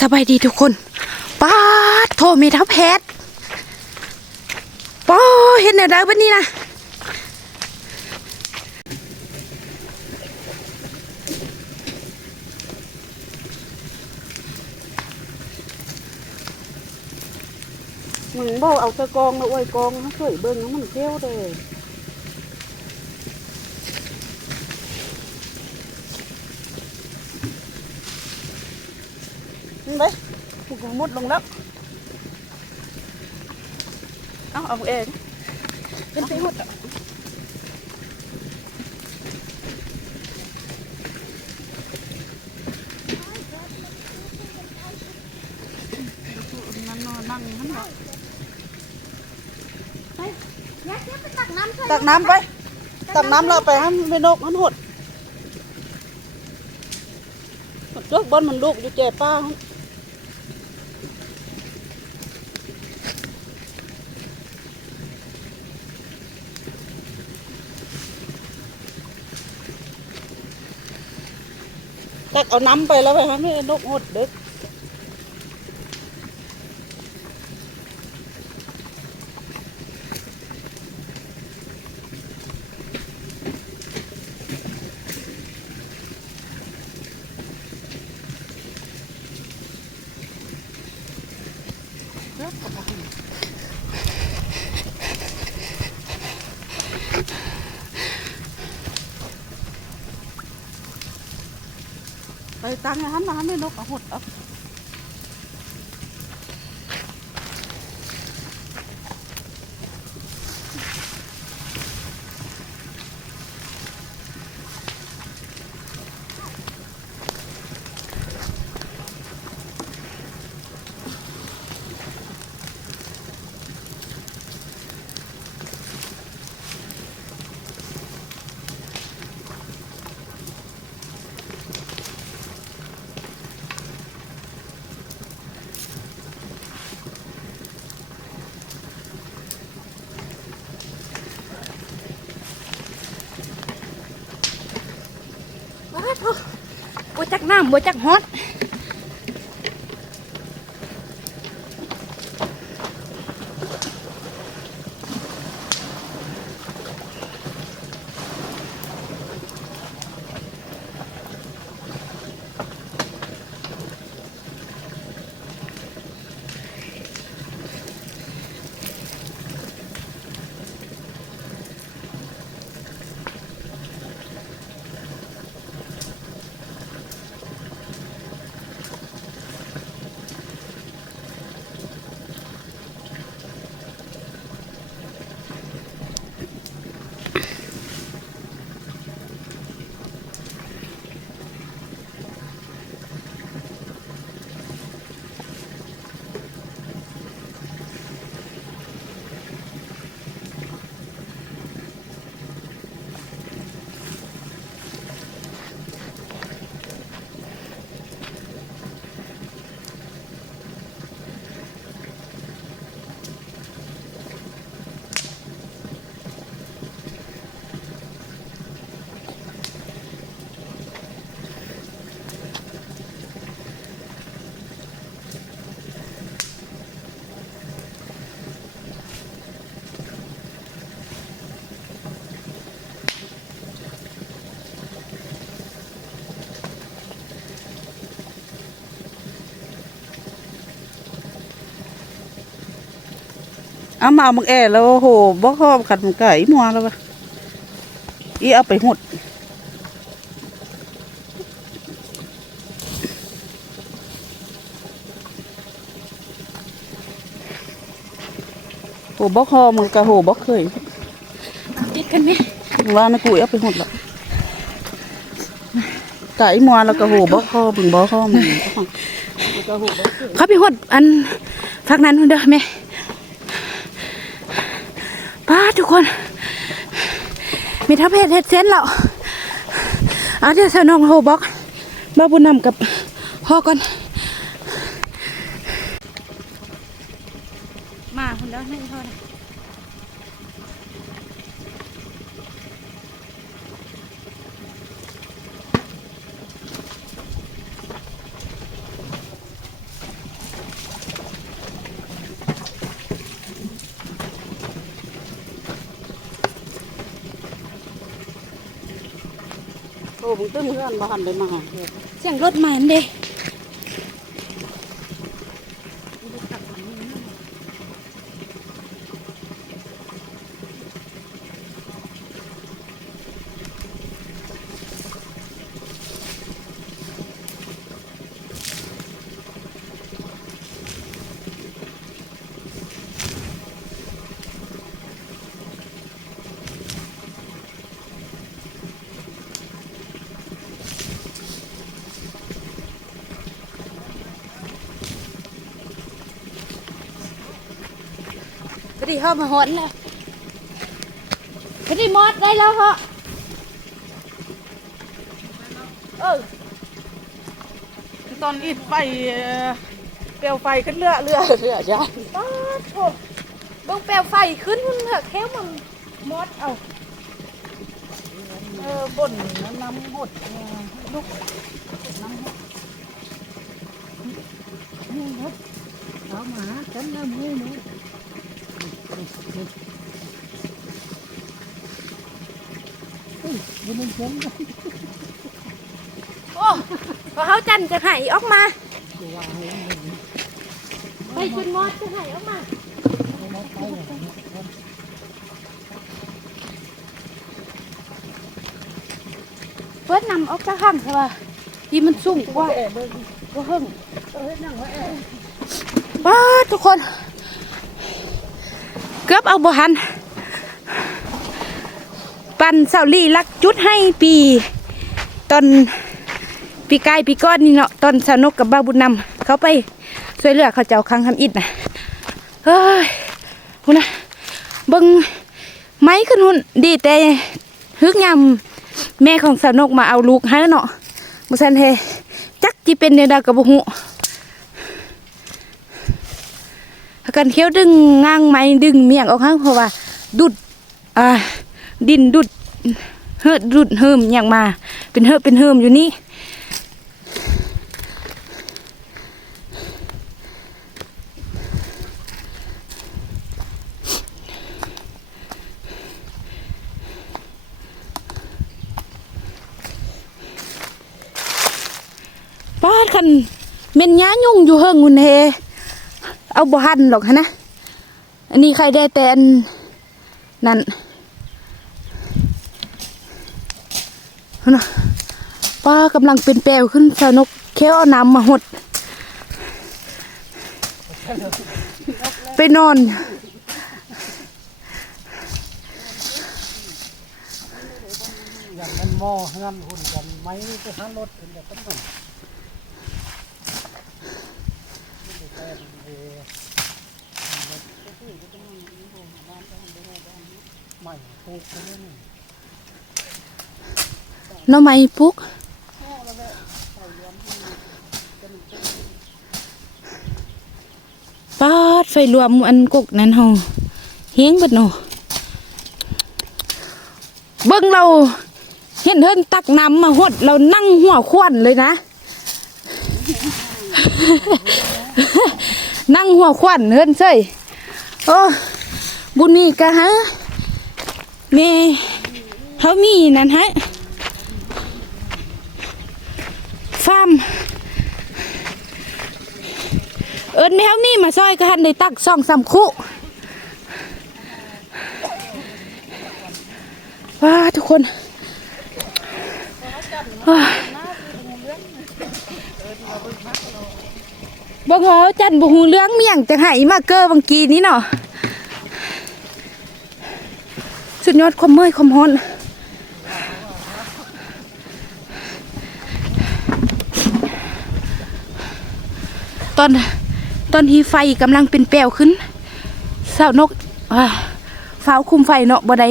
สบายดีทุกคนป้าโทรเมทัพแพทย์ป้าเห็นอะไรบ้านี้นะมึงบ่เอาตะกองมาอวยกองให้ช่วยเบิ่งมันเที่ยวเลง แล้วเอาเอาเองเป็นไปหมดอะมันนอนนั่งมันเตักน้ำใส่ตักน้ำไปตักน้ำเราไปให้มันไปนกมันหดหดเลือกบอลมันลูกอยู่แก่ป้าหั่นตักเอาน้ำไปแล้วไปให้มันนกหดเด็ก ไปตังให้หันมาให้นกเอาหดเอา น้ำบ่จักฮอต เอามาเอามังแอแล้วโอ้โหบ่ชอบขัดมันไก่มัวแล้ววะอีเอาไปหดโหบ่คอมันกะโหบ่เคยติดกันไหมว่านะกูเอาไปหดละไก่มัวแล้วก็โหบ่คอมึงบ่คอมึงกะโหบ่เคยเขาไปฮอดอันฟักนั้นเด้อแม่ ป้าทุกคน มีทัพเพจเฮดเซนแล้วเอาจจะสนองโฮบ็อกบ้าบุญนำกับพ่อก่อน มาคนแล้วนั่งพ่อนะ มึงตึ้งเพื่อนบ้านได้มาหาเสียงรถใหม่นั่นเด้ พอดีเข้ามาหอนแล้วพอดีมอดได้แล้วเหรอเออตอนอีไฟเอ่อเปลวไฟขึ้นเรือเรือเรือจ้าป๊าดโถเบิ่งแปลวไฟขึ้นมันเถอะแค่มันมอดเอาเออบนน้ำหดเอ่อลูกน้ำหดนี่ครับเอาหมากันน้ำมือมือโอ้พอเขาจันจะหายออกมาไปจนมอดจะหาย ออกมาเปิดนำออกจากข้างใช่ป่ะที่มันสูงกว่าก็เฮิ่งว้าทุกคน เกือบเอาบ่หัน ปันเสาลี่ลักจุดให้ปีตอนปีกายปีก้อนนี่เนาะตอนสนกกับบ้าบุญนำเขาไปช่วยเหลือเขาเจ้าครั้งทำอิดนะเฮ้ยหุ่นะเบิงไม้ขึ้นหุ่นดีแต่ฮึกยำแม่ของสนกมาเอาลูกให้เนาะมุสันเฮจักจีเป็นเดดากับบุหุ ถ้ากันเขี้ยวดึงง้างไม้ดึงเมียงออกข้างเพราะว่า ดุดอ่าดินดุดเฮิดรุดเฮิมอย่างมา เป็นเฮิดเป็นเฮิมอยู่นี่ป้าคันเม็นย้ายุ่งอยู่เฮิงคุณเฮ เอาบ่หันหรอกฮะนะ อันนี้ใครได้แต่นนั่นนะป้ากำลังเป็นแปลวขึ้นสนกแค่เอาน้ำมาหด ไปนอน อย่างนั้นหม้องั้นหุ่นกันไม้ไปหารถเป็นแบบนั้นไม่ปลูกไปเลย น้อไม้ปลุกปาดไฟรวมอันกกนั้นเฮาเฮงบิดเนาะเบิ่งเราเห็นเฮินตักน้ำมาหดเรานั่งหัวควนเลยนะ นั่งหัวควันเฮินเซยโอ้บุญนี่กะฮะ แม่เขามีนั่นฮะฟาร์มเอิญแมวมีมาซอยก็หันได้ตักสองสามคู่ว้าทุกคนบ่เหอจันบ่หูเรื่องเมี่ยงจะให้มาเกอร์บางกีนี้เนาะสุ ดยอดความเมื่อยความฮ้อนตอนตอนที่ไฟกำลังเป็นแปลวขึ้นสาวนกฟ้าคุมไฟเนาะบ่ได้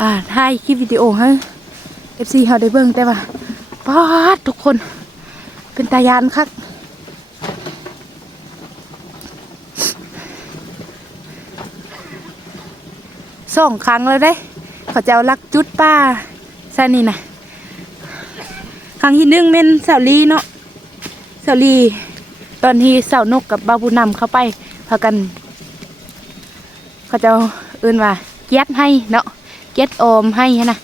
อ่าถ่ายคลิปวิดีโอให้ FC เฮาได้เบิ่งแต่ว่าป๊าดทุกคน เป็นตายานคัก สองครั้งแล้วได้เขาจะเอาลักจุดป้าซะนี่นะครั้งที่หนึ่งเป็นเสาวลีเนาะเสาลีตอนที่เสานกกับบาบูนำเข้าไปพากันเขาจะเอื่นว่าเกียดให้เนาะเกียดอมให้นะ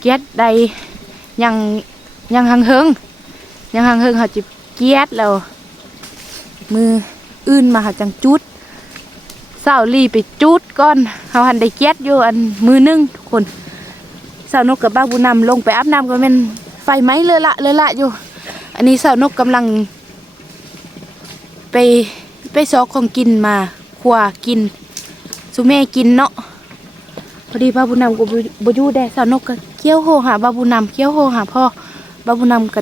เกียดใดยังยังหังเฮิงยังหังเฮิงเขาจะเกียดแล้วมืออื่นมาหาจังจุด สาวลีไปจุดก่อนเขาหันได้เกียดอยู่อันมือหนึงทุกคนสาวนกกับบ้าบุญนำลงไปอาบน้ำก็เป็นไฟไหม้เลยละเลยละอยู่ อันนี้สาวนกกำลัง ไปไปซอกของกินมาครัวกินสุแม่กินเนาะพอดีบ้าบุญนำก็บ่บอยู่ได้สาวนกก็เกี้ยวโหหาบ้าบุญนำเกี้ยวโหหาพ่อบ้าบุญนำก็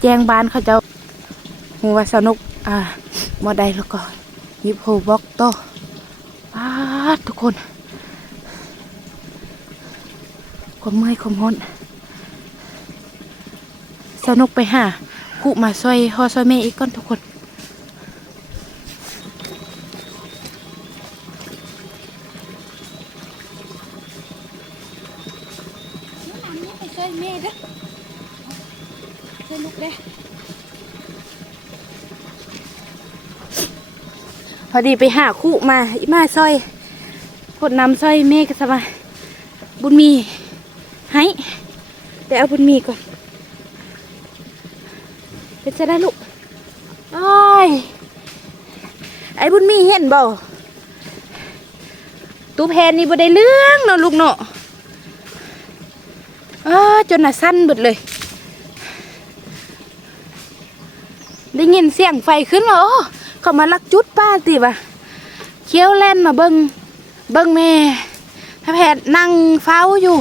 แจงบานเขาเจ้าหัวสาวนกอ่าบ่ได้แล้วก็ยิบโหบล็อกโต ดทุกคน ความเมื่อยความร้อนสาวนกไปหาคุมาซอยฮอซอยแม่อีกก่อนทุกคนน้ำนี่ไปช่วยแม่เด้อช่วยลูกเด้อพอดีไปหาคู่มาอีมาซอย พดน้ำซอยแม่ก็สบายบุญมีให้แต่เอาบุญมีก่อนเป็นจะได้ลูกไอ้ยไอ้บุญมีเห็นบ่ตู้แพนนี่บ่ได้เรื่องเนาะลูกเนาะอ้าจนน่ะสั้นเบิดเลย ได้ยินเสียงไฟขึ้นเหรอเขามาลักจุดป้าติวะเคี้ยวแล่นมาเบิง เบิ้งแม่พระแพทย์นั่งเฝ้าอยู่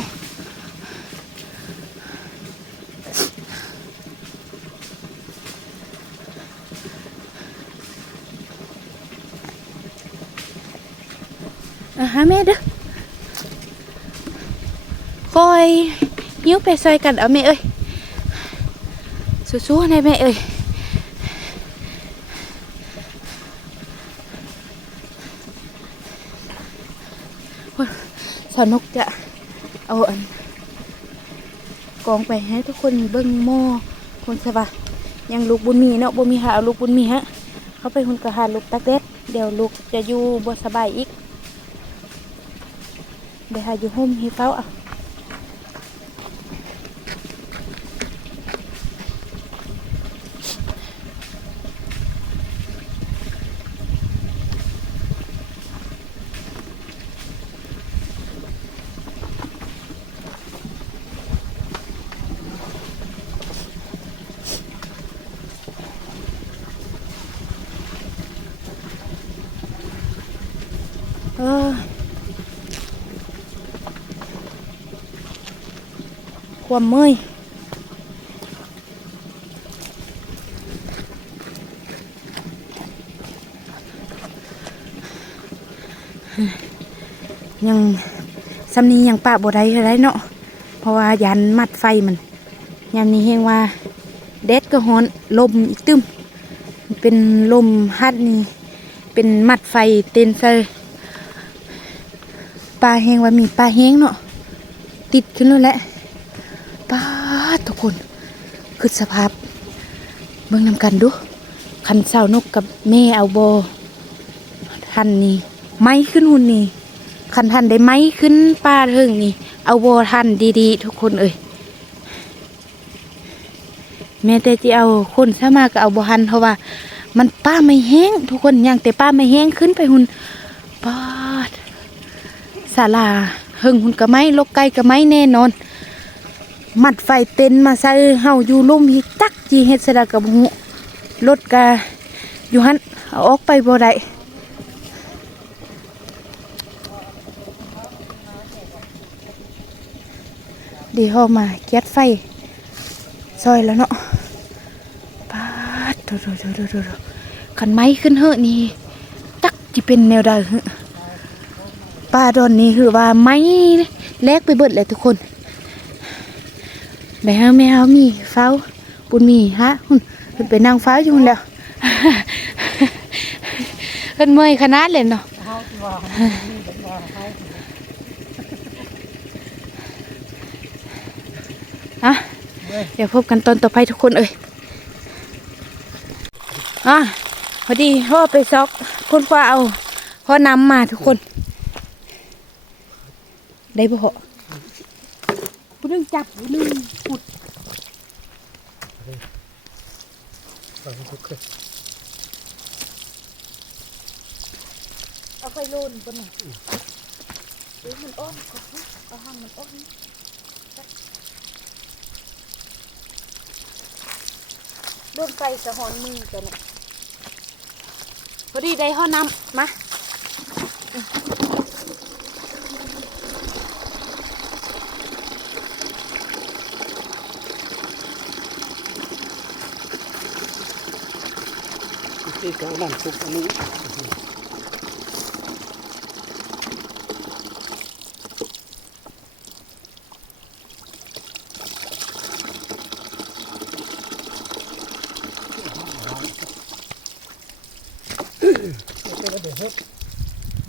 อะหาแม่เด้อคอยหิ้วไปซอยกันเอาแม่เอ้ยสู้ๆในแม่เอ้ยโอ้ย สนุกจะเอาอันกองไปให้ทุกคนเบิ่งหม้อคนสบายยังลูกบุญมีเนาะบุญมีหาเอาลูกบุญมีฮะ เขาไปคนกระหาลูกตักเด็ดเดี๋ยวลูกจะอยู่บ่สบายอีกเดี๋ยวหาอยู่ห่มให้เฝ้าเอา เออ ความเมื่อยยังสำนียังปะบ่ได้อะไรเนาะเพราะว่ายันมัดไฟมันยามนี้เฮงว่าแดดก็ฮ้อนลมอีกตึมเป็นลมฮัดนี่เป็นมัดไฟเต้นใส่ปลาแห้งว่ามีปลาแห้งเนาะติดขึ้นแล้วแหละ ทุกคนคือสภาพ เบิ่งนำกันดู คันสาวนกกับแม่เอาโบทันนี่ไม้ขึ้นหุ่นนี่คันทันได้ไม้ขึ้นปลาเทิงนี่ เอาโบทันดีๆ ทุกคนเอ่ยแม่แต่ที่เอาคนสามารถก็เอาโบทันเพราะว่า มันป้าไม่แห้ง ทุกคนยังแต่ป้าไม่แห้งขึ้นไปหุ่นป้าดศาลาหึงหุ่นกะไม้ลกไก่กะไม้แน่นอน มัดไฟเต็นมาใส่เฮาอยู่ลุ่มฮิตักจีเฮ็ดสดากะบหูรถกะอยู่หันเอาออกไปบ่ได้ดีเฮามาเกียดไฟ ซอยแล้วเนาะปาดดโดโดโดโดโดคันไม้ขึ้นเหอะนี่ ตักจิเป็นแนวใดเหอะปลาดอนนี่คือว่าไม่แลกไปเบิดเลยทุกคน แม่เฮาแม่เฮามีเฝ้าบุญมีฮะหุ่นเพิ่นไปนั่งเฝ้าอยู่แล้วเพิ่นเมื่อยขนาดเลยเนาะอะเดี๋ยวพบกันตอนต่อไปทุกคนเอ้ยอะพอดีพ่อไปซอกคนกว่าเอาพ่อนำมาทุกคน ได้บ่เหรอ นึงจับผู้นึงขุดฟังทุกคนเอาไฟโลนบนหน่อยเอ้ยมันอ้อมก่อนนะเอาห้างมันอ้อมโดนไฟสะหอนมือกันเนี่ยพอดีได้ห้อน้ำมา ที่เขานั่งทุกอันนี้ เดี๋ยวเฮ็ด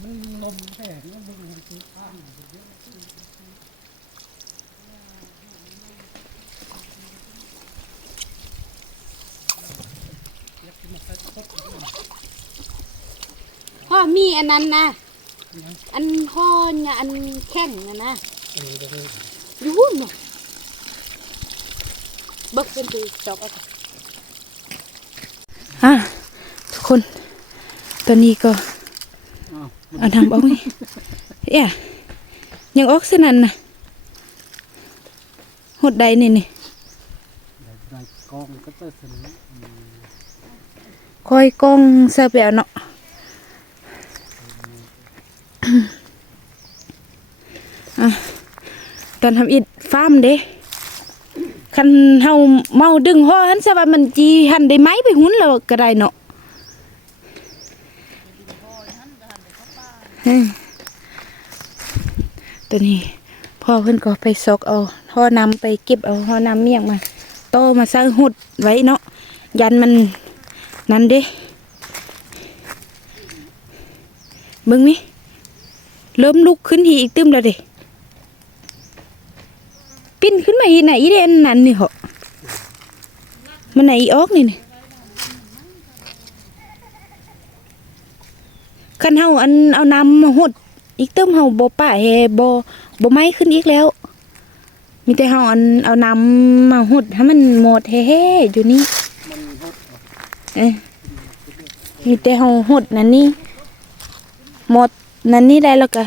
มันลมแค่นี้มันมันคือข้าง พ่อ มีอันนั้นนะ อันห่อเนี่ยอันแข็งนะนะอันนี้ก็คืออยู่หุ่นเนาะเบิกเป็นตัวจอบเอาก่อนอะทุกคน ตอนนี้ก็อ้าวเอาทำเอาไว้เอ๊ะยังออกสนั่นนะหดใดนี่นี่ได้กองก็จะสนุกคอยกล้องเสอไปเอาเนาะอะ ตอนทำอิดฟาร์มเด้คันเฮาเมาดึงห่อหันซะว่ามันจีหันได้ไหมไปหุ้นแล้วก็ได้เนาะตัวนี้พ่อเพิ่นก็ไปซอกเอาห่อนำไปเก็บเอาห่อนำเมี่ยงมาโตมาสร้างหุดไว้เนาะยันมันนั่นเด้เบิ่งมิเริ่มลุกขึ้นทีอีกตึมแล้วเด้ ปิ้นนมาอีไหนอีเด่นนั่นนี่เหรอมันไหนอีออกนี่นี่คันเฮาอันเอาน้ำมาหดอีกตึมเฮาบ่ปะแฮบ่บ่ไม้ขึ้นอีกแล้ว มีแต่เฮาอันเอาน้ำมาหดให้มันหมดแฮ่ๆอยู่นี่เอ้มีแต่เฮาหดนั่นนี่หมดนั่นนี่ได้แล้วก็